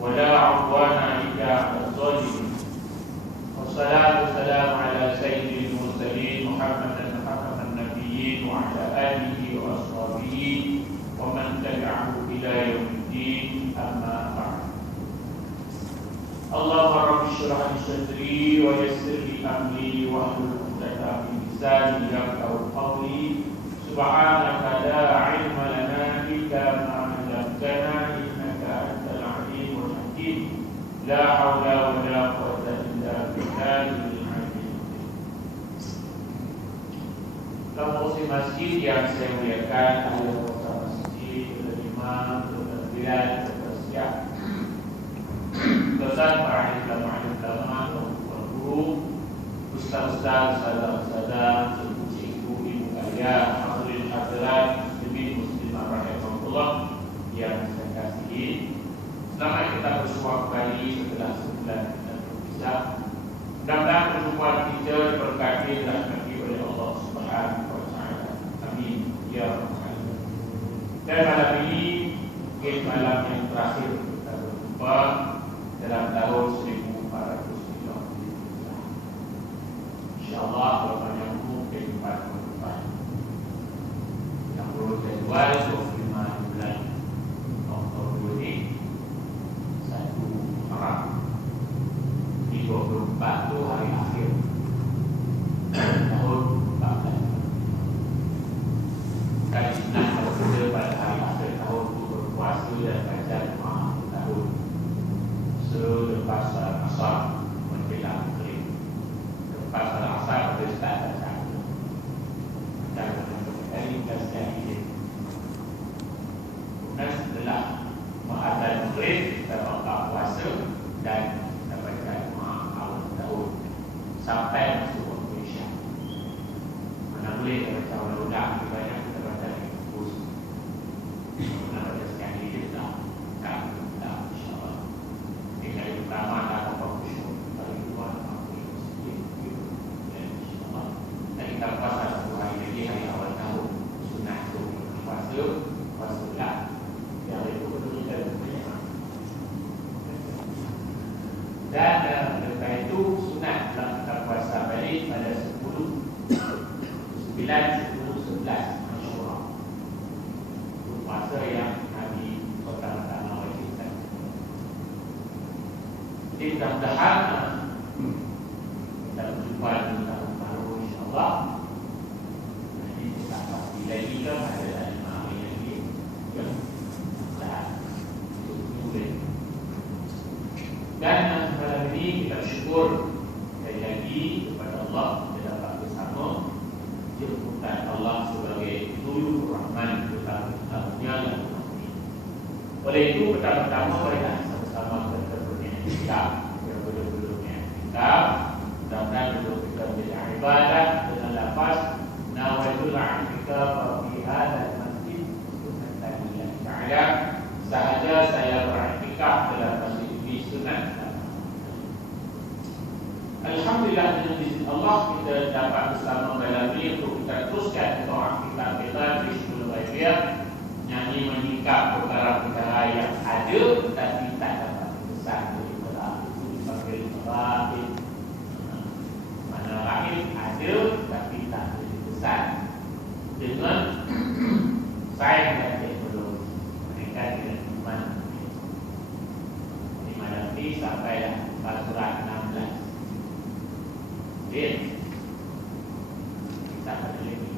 ولا عدوان إلا على الظالمين والصلاة والسلام على سيد المرسلين محمد خاتم النبيين وعلى آله وأصحابه ومن تبعه إلى يوم الدين أما بعد اللهم رب اشرح لي صدري ويسر لي أمري واحلل عقدة من لساني يفقهوا قولي سبحانك لا علم لنا إلا ما علمتنا إنك أنت العليم الحكيم لا حول ولا قوة إلا بالله العلي. Komposisi masjid yang saya muliakan adalah kota masjid, imam, keberdian, kebersiap. Pesan para ulama, guru, ustaz-ustaz, saudara-saudara, cikgu, ibu ayah, hadirin hadirat, muslimin muslimah rahimahullah yang saya kasihi. Selamat kita bersua kembali setelah sebulan kita berpisah. Mudah-mudahan perjumpaan kita diberkati dan dirahmati oleh Allah Subhanahu wa taala. Amin ya rabbal alamin. Dan malam ini mungkin malam yang terakhir kita berjumpa dalam tahun 1430. InsyaAllah kalau banyak mungkin 44 yang perlu jadwal 25 bulan Oktober ini 1 Maret di 24 itu hari akhir tahun 14. Kali senang kalau kita pada hari akhir tahun itu berpuasa dan baca doa tahun selepas asar menjelang maghrib. Lepas asar kita start baca dan kali ini dan setelah mengadzan maghrib kita buka puasa dan kita baca doa awal tahun sampai masuk waktu isya. Mana boleh kita baca ulang-ulang, banyak kita baca di kampus. Mana baca sekali kita tak insya-Allah. Kali pertama tak apa khusyuk, kali kedua tak khusyuk sikit. InsyaAllah. Dan kita puasa satu hari lagi hari awal tahun sunat tu puasa lah. Yang itu betul kita berjaya. Dan lepas itu sunat kita puasa balik pada 10, 9, 10, 11 Asyura. Itu puasa yang Nabi pertama-tama wajibkan. Jadi mudah-mudahan kita berjumpa di tahun baru insyaAllah. Nanti kita pasti lagi ke pada 5 hari lagi. Dan malam ini kita bersyukur sekali lagi kepada Allah kita dapat bersama jemputan Allah sebagai Dhul Rahman Taala yang Maha. Oleh itu pertama-tama marilah sama-sama kita berniat yang betul-betulnya kita mudah-mudahan betul kita menjadi ibadah dengan lafaz nawaitul i'tikaf fi hadzal masjid lillahi ta'ala. Sahaja saya beriktikaf dalam masjid ini sunat. Alhamdulillah dengan izin Allah kita dapat bersama malam ini untuk kita teruskan doa kita di sebelum bahagia nyanyi meningkat perkara-perkara yang ada tapi tak dapat besar daripada itu dipanggil rahim. Mana rahim ada tapi tak jadi besar dengan sains dan teknologi mereka dengan iman. Di malam ini sampailah surat 16. Okay. Kita pada lagi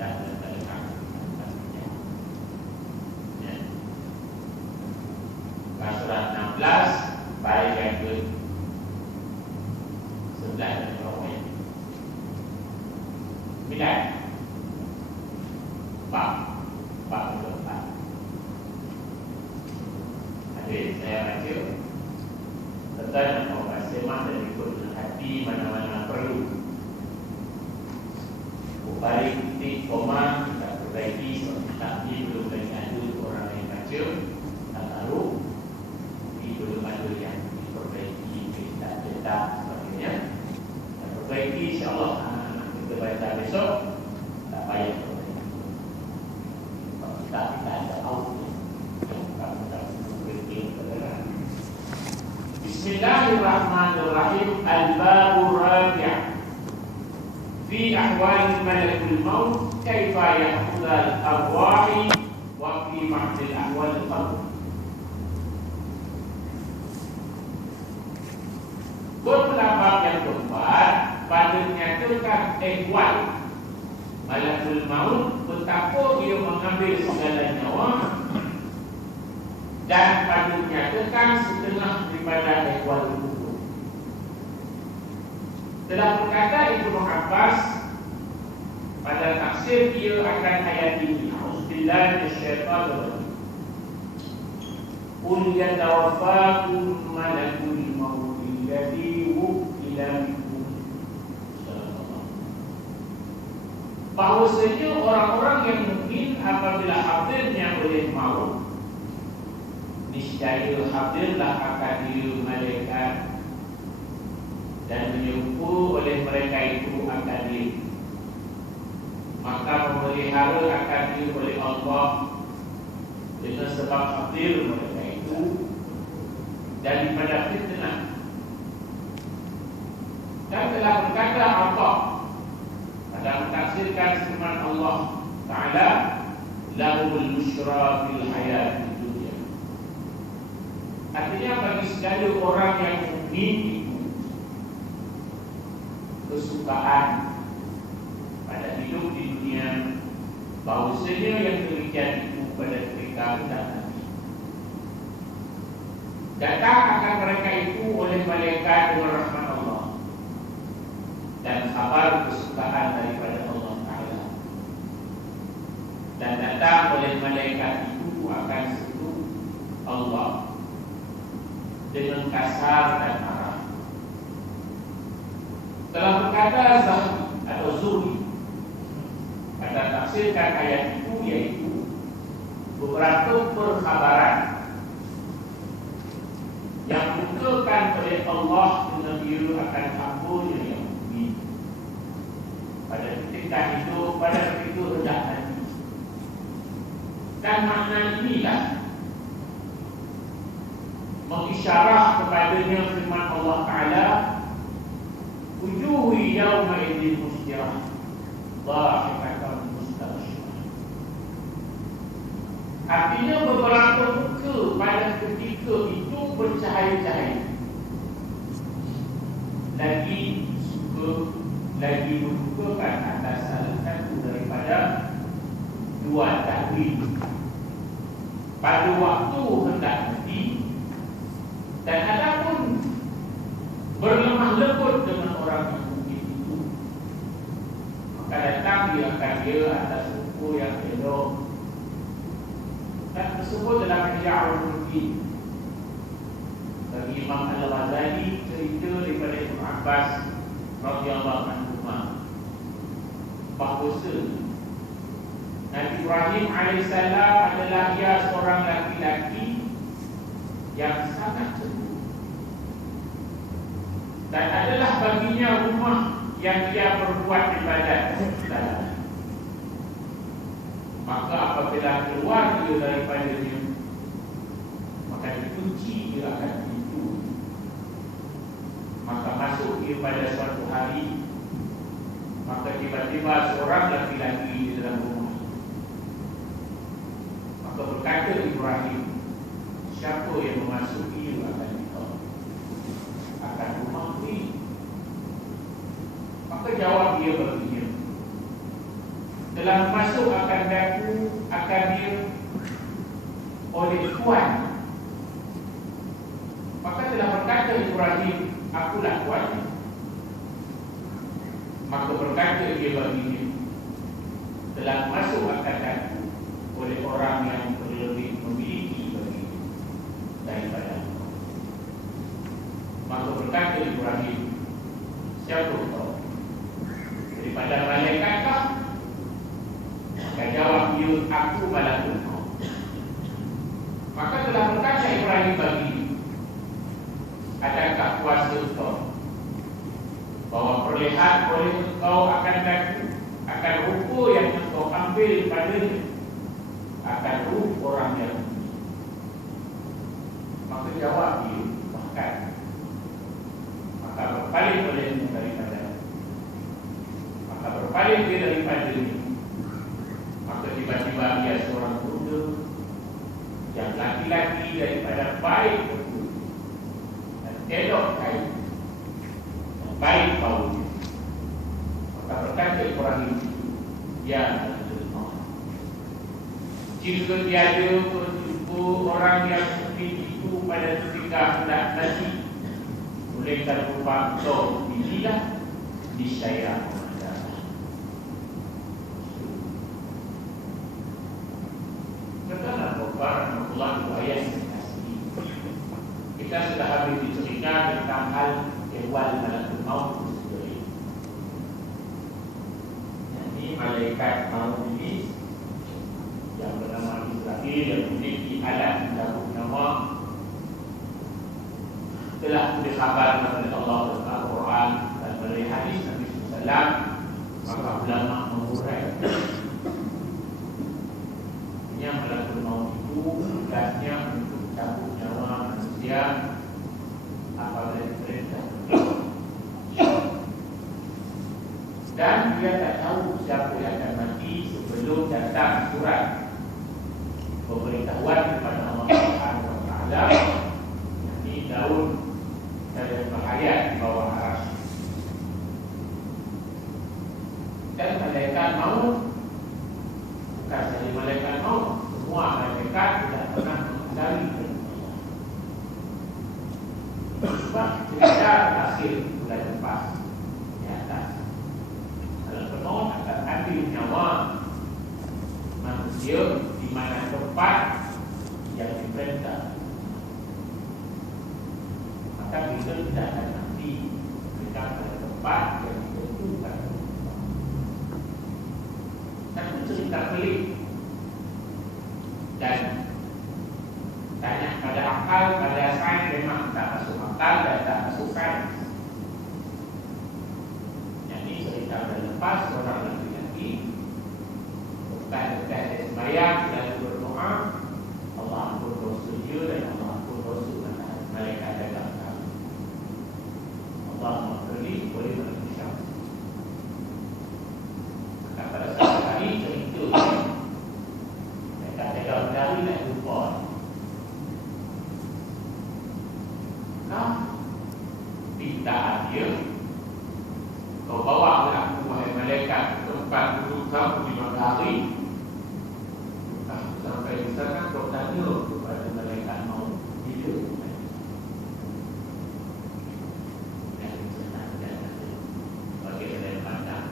dan terdekat pastinya. Ya. Surat 16 baik yang ke 11 dan bawah. 9 44. Jadi saya baca tentang orang semah dan ikut dengan hati mana-mana perlu. Balik titik koma kita perbaiki tapi belum lagi ada orang yang baca tak tahu belum ada yang diperbaiki kita cetak sebagainya. Dan perbaiki insyaAllah kita baca besok tak payah perbaiki. Kalau kita ada out yang tak perbaiki Bismillahirrahmanirrahim. Al-babur rabi' fi ahwal malakul maut kaifa yahudal arwahi wa fi ma'dil ahwal al-qabr. Berpendapat yang keempat pada menyatakan ehwal malakul maut, betapa dia mengambil segala nyawa, dan pada menyatakan setengah daripada ehwal kubur. Telah berkata Ibnu Abbas pada tafsir dia akan ayat ini, Auzubillahi minasyaitonir rajim. Qul yatawaffakum malakul maut alladhi wukila bikum. Bahwasanya orang-orang yang mungkin apabila hadirnya oleh maut, niscaya hadirlah akan diri malaikat dan menyuruh oleh mereka itu akan diri, maka memelihara akan diri oleh Allah dengan sebab hadir mereka itu daripada fitnah. Dan telah berkata Allah pada mentafsirkan firman Allah Ta'ala, lahul busyra fil hayatid dunya. Artinya bagi segala orang yang mukmin itu kesukaan pada hidup di dunia, bahawasanya yang demikian itu pada ketika datang akan mereka itu oleh malaikat dengan rahmat Allah dan kabar kesukaan daripada Allah Ta'ala, dan datang oleh malaikat itu akan sentuh Allah dengan kasar dan marah. Telah berkata Zahabi atau Zuhri pada tafsirkan ayat itu, yaitu beberapa perkhabaran yang dibukakan oleh Allah dengan biru akan hamburnya yang bumi pada ketika hidup, pada ketika rendah hati. Dan makna inilah mengisyarah kepadanya firman Allah Ta'ala, wujuhu yawma idzin mustirah dhahikatan mustabshirah. Artinya beberapa muka pada ketika itu bercahaya-cahaya, lagi suka, lagi merupakan atas salah satu daripada dua takwil pada waktu hendak mati, dan adapun berlemah lembut dengan orang yang mungkin itu, maka datang dia atas ruku yang elok. Dan tersebut dalam Ihya'ul Ulumuddin bagi Imam Al-Ghazali, cerita daripada Ibnu Abbas radhiyallahu anhu bahawa Nabi Ibrahim alaihissalam adalah ia seorang laki-laki yang sangat cemburu, dan adalah baginya rumah yang dia perbuat ibadat dalam. Maka apabila keluar dia daripadanya, maka dikunci dia akan pintu. Maka masuk dia pada suatu hari, maka tiba-tiba seorang laki-laki di dalam rumah. Maka berkata Ibrahim, siapa yang memasuki akan rumah ini? Maka jawab dia baginya, telah masuk akan dia oleh Tuhan. Maka telah berkata Ibrahim, akulah Tuhan. Maka berkata dia baginya, telah masuk akan aku oleh orang yang lebih memiliki baginya daripada aku. Maka berkata Ibrahim, siapa kau? Daripada malaikatkah? Maka jawab dia, aku malakul maut. Maka telah berkata Ibrahim bagi, adakah kuasa kau bahwa perlihat oleh engkau akan rupa yang engkau ambil padanya akan rupa orang yang. Maka jawab dia, bahkan laki-laki daripada baik berbulu dan elok kain dan baik baunya, maka berkata Ibrahim, dia adalah Allah. Jika dia ada berjumpa orang yang seperti itu pada ketika hendak nanti, bolehkan rupa kau dilihat disayang. Katalah Allah ayat kita sudah habis dicerita tentang hal ehwal malakul maut sendiri. Jadi malaikat maut ini yang bernama Israfil yang memiliki alat mencakup nyawa telah dikhabarkan oleh Allah dalam Al-Quran dan melalui hadis Nabi SAW. Maka ulama mengurai yang malakul maut itu tugasnya untuk mencabut nyawa manusia apabila diperintah, dan dia tak tahu siapa yang akan mati sebelum datang surat pemberitahuan kepada Allah Subhanahu wa Ta'ala. Ini daun dari bahaya di bawah arasy. Dan malaikat maut bukan saja malaikat maut, semua malaikat tidak pernah menghindari sebab cerita hasil bulan lepas di atas. Kalau maut akan ambil nyawa manusia di mana tempat yang diperintah, maka kita tidak akan mati mereka pada tempat yang ditentukan. Satu cerita pelik dan tanya pada akal, pada sains memang tak masuk akal dan tak masuk sains. Jadi cerita pada lepas seorang lelaki bukan sembahyang dan berdoa, Allah ampun dosa dia dan Allah ampun dosa malaikat dalam kami. Allah memberi boleh manusia. Maka pada satu hari cerita mereka jaga dari nak jumpa. Nah, pintaan dia, kau bawa aku wahai malaikat ke tempat duduk kamu di matahari. Sampai di sana kau tanya kepada malaikat maut bila bagi saya pandang.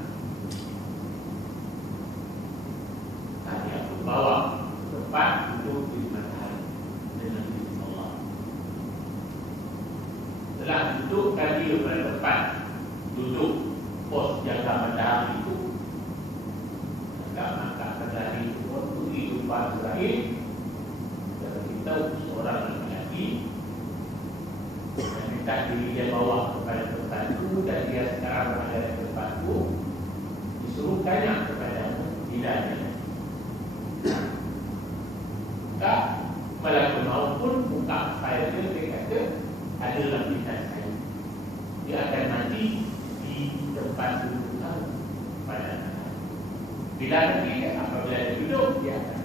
Tadi aku bawa tempat duduk di matahari dengan izin Allah. Setelah dudukkan dia pada tempat duduk pos jaga matahari itu, maka matahari itu waktu kehidupan terakhir kita beritahu seorang lelaki dan minta diri dia bawa kepada tempat itu, dan dia sekarang berada di tempat itu, disuruh tanya kepada tidak. Maka malakul maut pun buka file dia kata ada lampiran saya, dia akan mati di tempat duduk pada bila nanti apabila dia duduk dia akan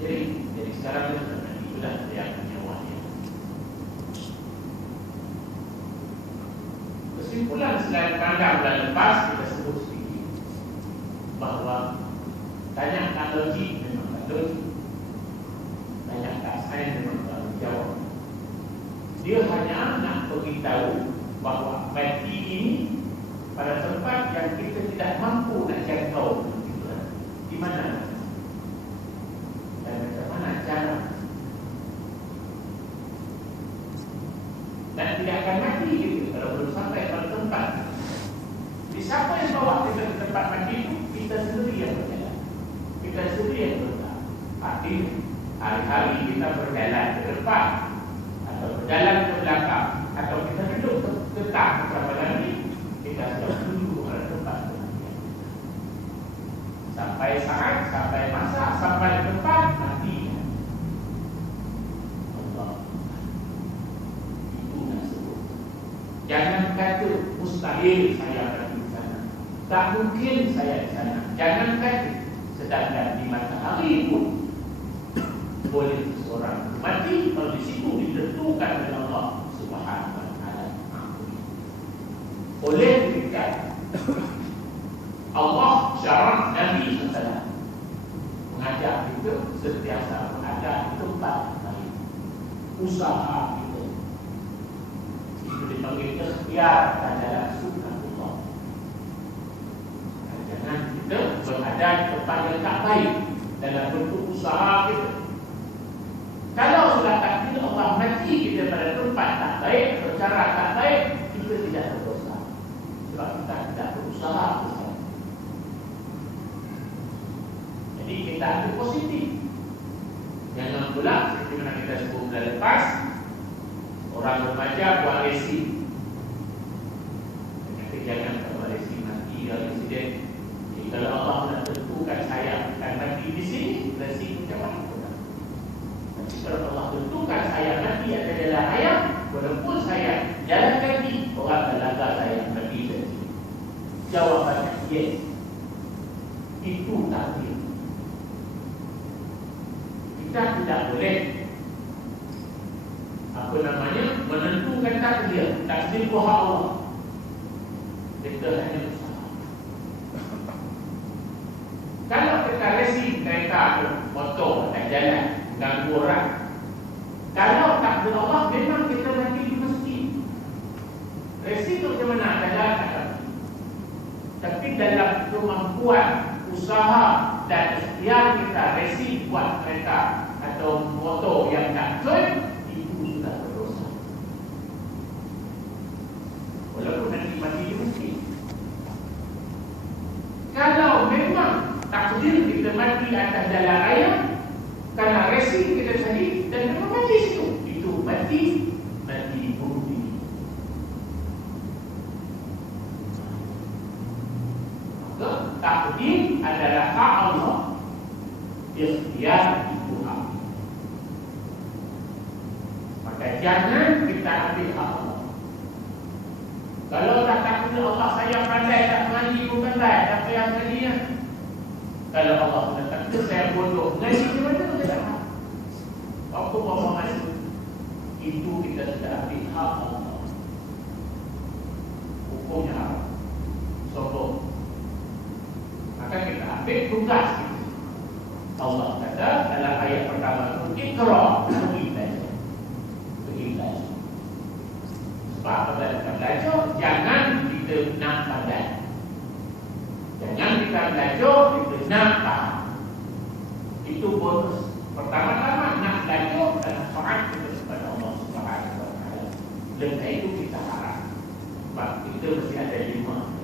jadi sekarang dia sudah mati, sudah dia akan nyawanya. Kesimpulan selain pandang dan lepas, kita sebut sedikit bahawa tanyakan logik memang tak logik, tanyakan sains memang tak jawab. Dia hanya nak beritahu bahawa mati ini pada tempat yang kita tidak mampu nak jangkau. Di mana dan macam mana cara, dan tidak akan mati gitu kalau belum sampai pada tempat. Jadi siapa yang bawa kita ke tempat mati itu? Kita sendiri yang berjalan, kita sendiri yang berjalan. Artinya hari-hari kita berjalan ke depan atau berjalan ke belakang, atau kita duduk tetap bersama lagi, kita sudah duduk pada tempat kematian. Sampai saat, sampai masa, sampai tempat mati. Allah, itu nak sebut. Jangan kata mustahil saya akan di sana, tak mungkin saya di sana. Jangan kata, sedangkan di matahari pun boleh seseorang mati kalau di situ ditentukan oleh Allah Subhanahu wa taala. Oleh demikian Allah syarat Nabi SAW mengajak kita sentiasa berada di tempat baik. Usaha kita itu dipanggil ikhtiar dan dalam sunnatullah. Jangan kita berada di tempat yang tak baik dalam bentuk usaha kita. Kalau sudah takdir Allah mati kita pada tempat tak baik, cara tak baik, kita tidak berdosa. Sebab kita tidak berusaha. Jadi kita ambil positif. Jangan pula seperti mana kita sebut bulan lepas, orang remaja buat resi. Jangan buat resi mati dalam insiden. Jadi kalau Allah nak tentukan saya akan mati di sini, resi macam mana? Kalau Allah tentukan saya mati ada dalam ayam, walaupun saya jalan kaki, orang telaga saya mati saja. Jawabannya yes. Itu takdir. Kita tidak boleh menentukan takdir. Takdir itu hak Allah. Kita hanya usaha. Kalau kita racing kereta motor dan jalan ganggu orang, kalau takdir Allah memang kita mati di masjid. Racing itu macam mana? Jalan tak. Tapi dalam kemampuan usaha dan ikhtiar kita racing buat kereta atau motor yang tak kena, itu sudah berdosa. Walaupun nanti mati di masjid. Kalau memang takdir kita mati atas jalan raya kerana racing kita tadi dan memang mati situ, itu mati bunuh diri. Maka takdir adalah hak Allah, ikhtiar itu hak. Maka jangan kita ambil hak Allah. Kalau tak takdir Allah, saya pandai tak mengaji pun pandai, tak payah mengajinya. Kalau Allah sudah takdir saya bodoh, mengaji ke mana pun tidak hak. Apa maksud? Itu kita sudah ambil hak Allah. Hukumnya haram, sombong. Maka kita ambil tugas kita. Allah kata dalam ayat pertama itu Iqra, beribadah. Sebab apabila kita belajar, jangan kita nak pandai. Jangan kita belajar, kita nak faham. Itu bonus. Pertama-tama nak belajar dan taat kepada Allah Subhanahu wa taala. Dan itu kita harap. Sebab kita mesti ada 5.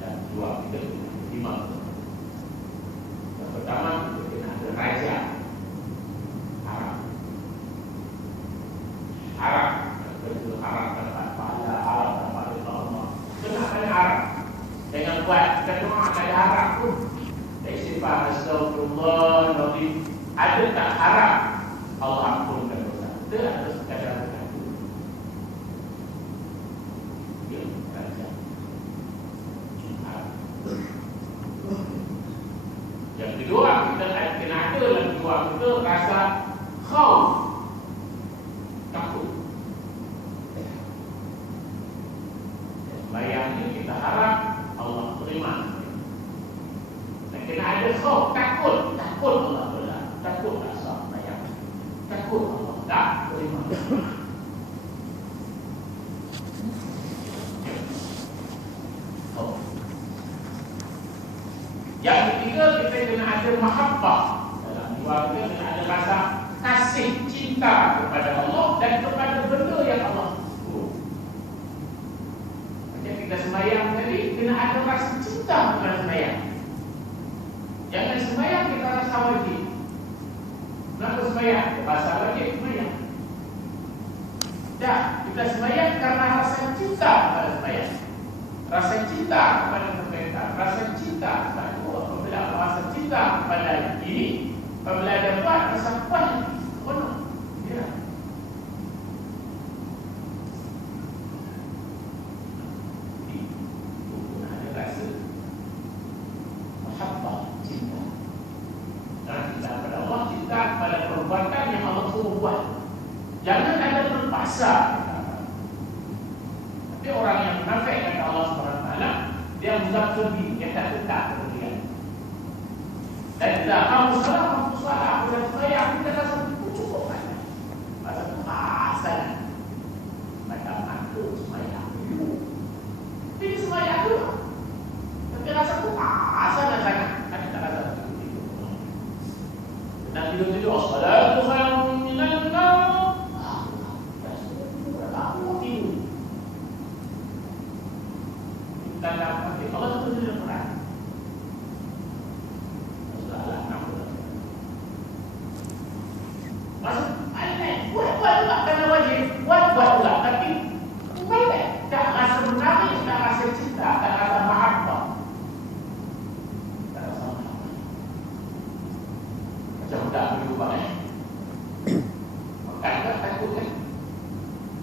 Dan 2 kita 5. Yang pertama kita kena ada raja. Harap. Betul harap dapat pahala, harap dapat ridha Allah. Kenapa harap? Jangan buat kita doa tak ada harap pun. Istighfar, astagfirullahaladzim. Ada tak harap Allah ampunkan dosa? Kita ada sekadar berkata. Ya, raja. Yang kedua, kita kena ada dalam jiwa kita rasa khauf, takut. Sembahyang ini kita harap Allah terima. Dan kena ada khauf, takut Allah belah, takut tak sah sembahyang, takut Allah tak terima. Yang ketiga, kita kena ada mahabbah. Dalam jiwa kita kena ada rasa kasih, cinta kepada Allah dan kepada benda yang Allah suruh. Macam kita sembahyang tadi, kena ada rasa cinta kepada sembahyang. Jangan sembahyang kita rasa wajib. Kenapa sembahyang? Rasa wajib sembahyang. Dah, kita sembahyang karena rasa cinta kepada sembahyang. Rasa cinta kepada perintah, rasa cinta kepada Allah. Apabila rasa cinta kepada ini, apabila ada buat rasa puas, penuh. Ya. Itu ada rasa mahabbah, cinta. Nah, terpaksa. Tapi orang yang munafik kata Allah SWT, dia muzabzabi, dia tak tetap kemudian. Dan tidak kamu salah, aku dah saya, aku dah rasa cukup saja. Rasa puas saja. Macam aku semaya aku. Ini semaya aku. Tapi rasa puas saja sangat. Kan tak rasa begitu. Dan tidur-tidur, assalatu khairun minan naum. Aku tidur. Kita dapat Allah itu tidak pernah. Masalah kamu. Maksud, buat juga karena wajib, buat juga. Tapi, tak rasa menangis, tak rasa cinta, tak rasa mahabbah. Tak rasa mahabbah. Macam tak berubah. Makan tak takut kan?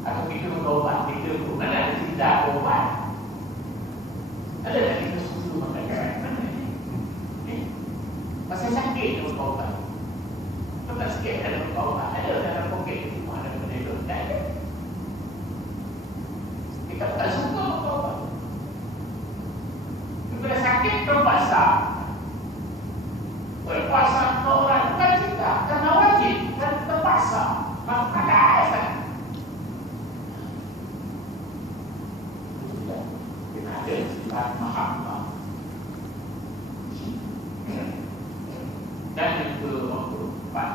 Aku fikir berubat, fikir berubat, mana ada cinta berubat? Ada tak kita susu makan mana ni? Pasal sakit dia berubat. Kau tak sikit ada berubat. Ada dalam poket itu ada benda itu. Tak ada. Kita tak suka berubat. Bila sakit terpaksa. Terpaksa orang bukan cinta, karena wajib dan terpaksa. Maka ada alasan. Ada sifat mahabbah. Dan yang keempat,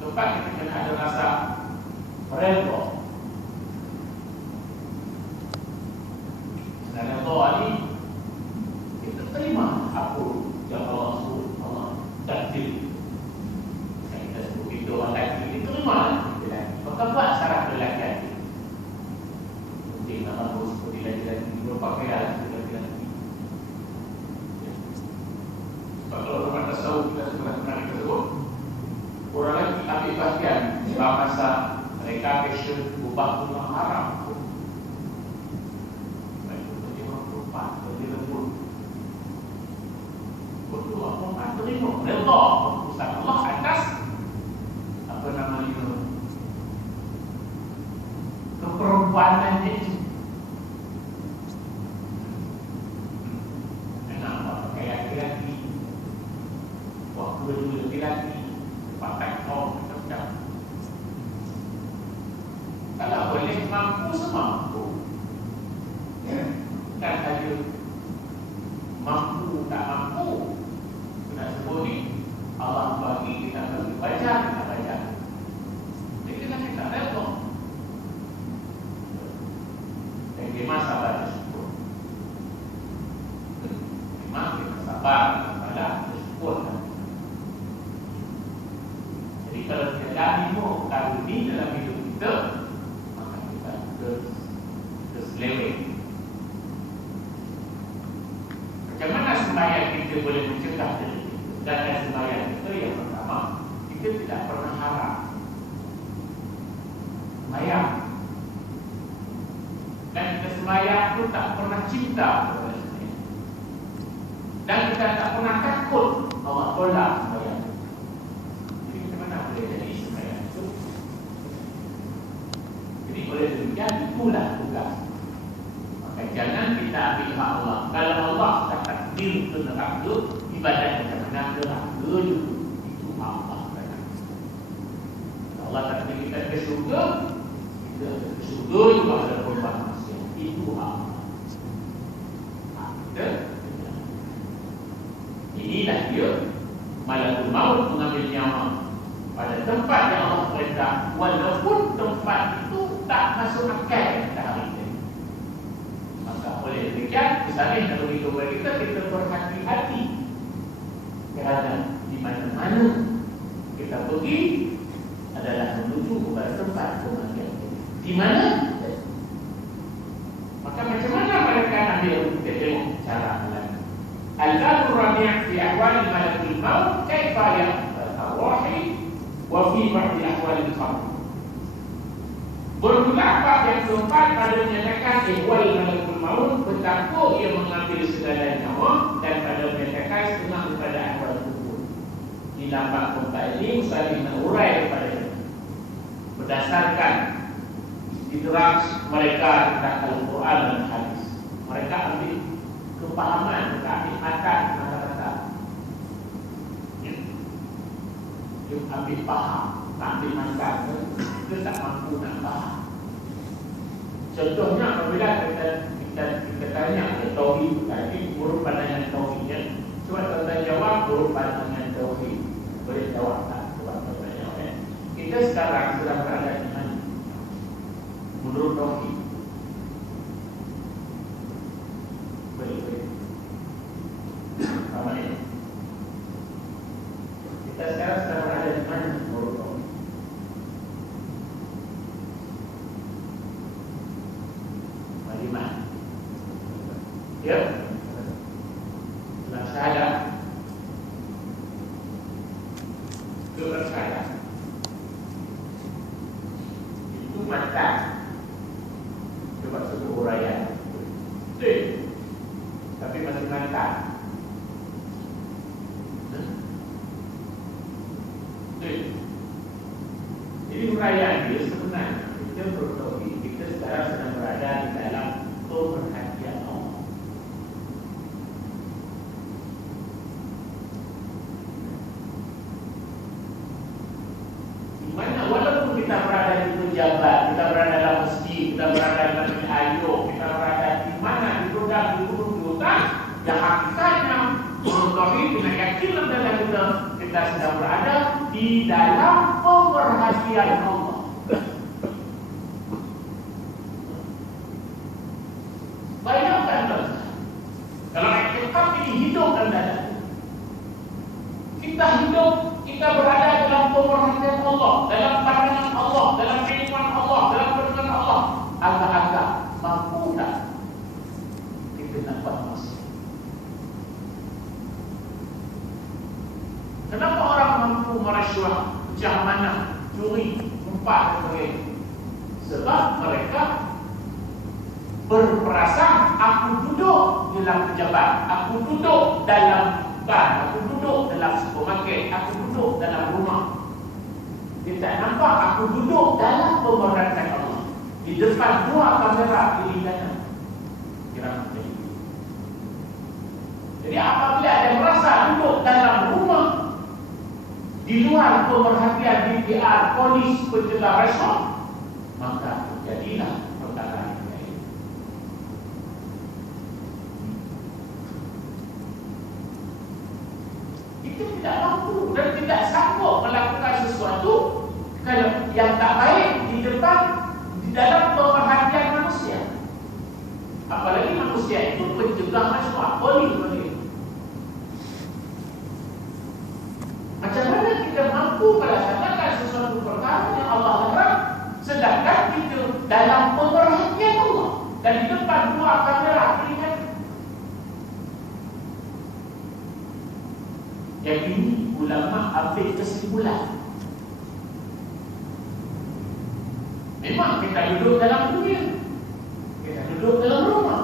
kita kena ada rasa redha. Dan redha ni kita terima apa yang Allah suruh, Allah takdir. Kita sebut itu orang lelaki, kita terima. Maka buat syarat lelaki. Mungkin nama harus seperti lelaki berpakaian seperti lelaki. Kalau orang tasawuf kita pernah kita sebut, orang lelaki ambil bahagian dalam masa mereka fashion ubah pulang haram. Baik itu orang perempuan, dia lembut. Kedua perempuan terima redha keputusan Allah atas apa nama itu keperempuanan itu. Kenapa pakai laki-laki? Waktu dulu laki-laki pakai kaum macam. Kalau boleh mampu semampu. Kan saja mampu tak mampu. Sudah sebut ni Allah bagi kita bagi baca, kita baca. Jadi kita redha. Dan masa baca syukur. Memang kita sabar pada bersyukur. Jadi kalau kita dah lima kali ini dalam hidup kita, maka kita terseleweng. Macam mana sembahyang kita boleh mencegah diri kita? Dan sembahyang kita yang pertama, kita tidak pernah harap sembahyang. Dan kita sembahyang itu tak pernah cinta kepada sembahyang. Dan kita tak pernah takut Allah tolak sembahyang. Jadi macam mana boleh jadi sembahyang itu? Jadi oleh demikian itulah tugas. Maka jangan kita ambil hak Allah. Kalau Allah tak takdir ke neraka, ibadat macam mana neraka itu Allah. Allah tak takdir kita ke syurga, kita ke syurga juga ada korban. Itu Allah. Inilah dia malakul maut mengambil nyawa pada tempat yang Allah perintah, walaupun tempat itu tak masuk akal pada hari ini. Maka oleh demikian, misalnya kalau kita berhati-hati kerana di mana-mana kita pergi adalah menuju kepada tempat kematian. Di mana? Maka macam mana mereka ambil kita tengok cara melakukan. Al-Qadru Rabi' fi ahwal malakul maut kaifa ya'tawahi wa fi ba'di ahwal al-qabr. Berpendapat yang keempat pada menyatakan ihwal malakul maut betapa ia mengambil segala nyawa dan pada menyatakan setengah daripada ahwal kubur. Di lambat keempat ini Ustaz Ibn Urai kepada berdasarkan interaksi mereka tentang Al-Quran dan Hadis. Mereka ambil kepahaman, mereka ambil akal kata-kata. Ya. Dia ambil faham, tak ambil akal, dia tak mampu nak faham. Contohnya apabila kita tanya tauhid, tadi huruf pandangan tauhidnya, cuba tuan-tuan jawab huruf pandangan tauhid. Boleh jawab tak? Cuba tuan-tuan jawab. Kita sekarang sedang berada di mana? Menurut tauhid. Boleh. Apa ini? Kita sekarang sedang berada di mana menurut tauhid? Mana? Ya, dalam syahadat, kebersyahadat itu mantap. Coba sebut huraian, tapi masih mantap. Jadi huraian dia sebenarnya kita bertauhid, kita sekarang sedang berada di dalam pemerhatian Allah. Di mana walaupun kita berada di pejabat, kita berada dalam masjid, kita berada dalam ayuh, kita berada di mana, di gudang, di gunung, di hutan, yang hakikatnya bertauhid dengan yakin dalam kita sedang berada di dalam pemerhatian Allah. Bayangkan kalau kita ini hidup dalam dada kita hidup, kita berada dalam pemerhatian Allah, dalam pandangan Allah, dalam keilmuan Allah, dalam perkenan Allah. Agak-agak mampu tak kita dapat masuk? Kenapa orang mampu merasuah, pecah mana, curi, umpat dan sebagainya? Sebab mereka berperasaan aku duduk dalam pejabat, aku duduk dalam bank, aku duduk dalam supermarket, aku duduk dalam rumah. Dia tak nampak aku duduk dalam pemerhatian Allah, di depan dua kamera kiri kanan. Kira macam itu. Jadi apabila ada merasa duduk dalam rumah di luar pemerhatian DPR, polis, pencegah rasuah, maka terjadilah perkara ini. Itu tidak mampu dan tidak sanggup melakukan sesuatu kalau yang tak baik di depan, di dalam pemerhatian manusia. Apalagi manusia itu pencegah rasuah, polis begitu. Macam mana kita mampu melaksanakan sesuatu perkara yang Allah larang, sedangkan kita dalam pemerhatian Allah dan di depan dua kamera pilihan? Yang ini ulama ambil kesimpulan. Memang kita duduk dalam dunia, kita duduk dalam rumah,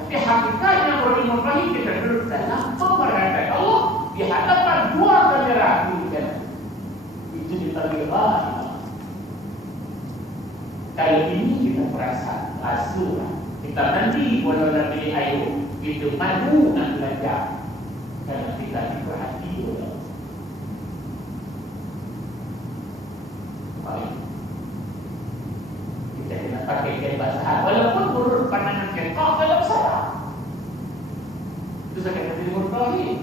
tapi hakikatnya beriman baik kita duduk dalam pemerhatian Allah di hadapan dua kamera pilihan. Itu dipanggil Allah. Kalau ini kita perasa rasulah, kita nanti walau nanti ayo kita malu nak belajar. Karena kita diperhati oleh Allah. Baik. Kita kena pakai kain basah. Walaupun menurut pandangan kita dalam salah. Itu saya kata menurut tauhid.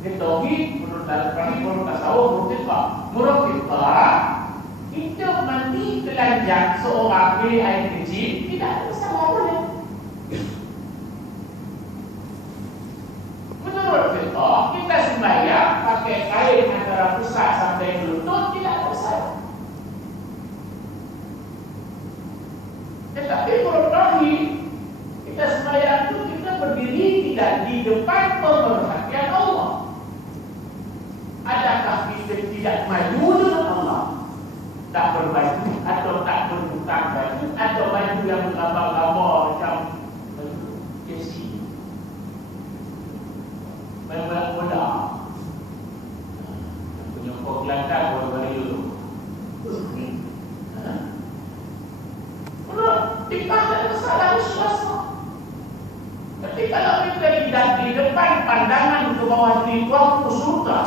Ini tauhid menurut tauhid, menurut tasawuf, menurut fiqh. Menurut fiqh, kita mandi telanjang seorang pilih air kecil tidak ada salah boleh. Menurut fiqh, kita sembahyang pakai kain antara pusat sampai lutut tidak ada salah. Tetapi menurut tauhid, kita sembahyang itu kita berdiri tidak di depan pemerhatian Allah. Adakah kita tidak maju dengan Allah? Tak berbaju atau tak berbuka baju atau baju yang bergambar-gambar macam Jesse, memang muda, penyokong Kelantan baru-baru itu Kita ada masalah swasta. Tapi kalau kita tidak di depan pandangan ke bawah tipuan surga,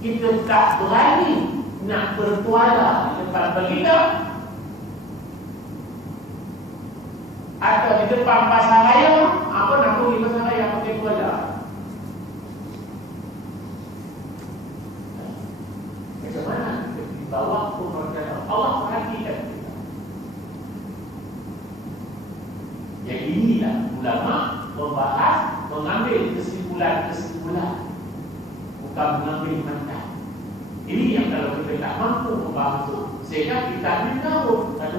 kita tak berani nak bertuala di depan beliau atau di depan pasaraya. Apa nak pergi pasaraya pakai tuala? Macam mana kita dibawa ke kepada Allah perhatikan kita. Yang inilah ulama membahas, mengambil kesimpulan-kesimpulan, bukan mengambil mandat. Ini yang kalau kita tak mampu membahas itu, sehingga kita minta ada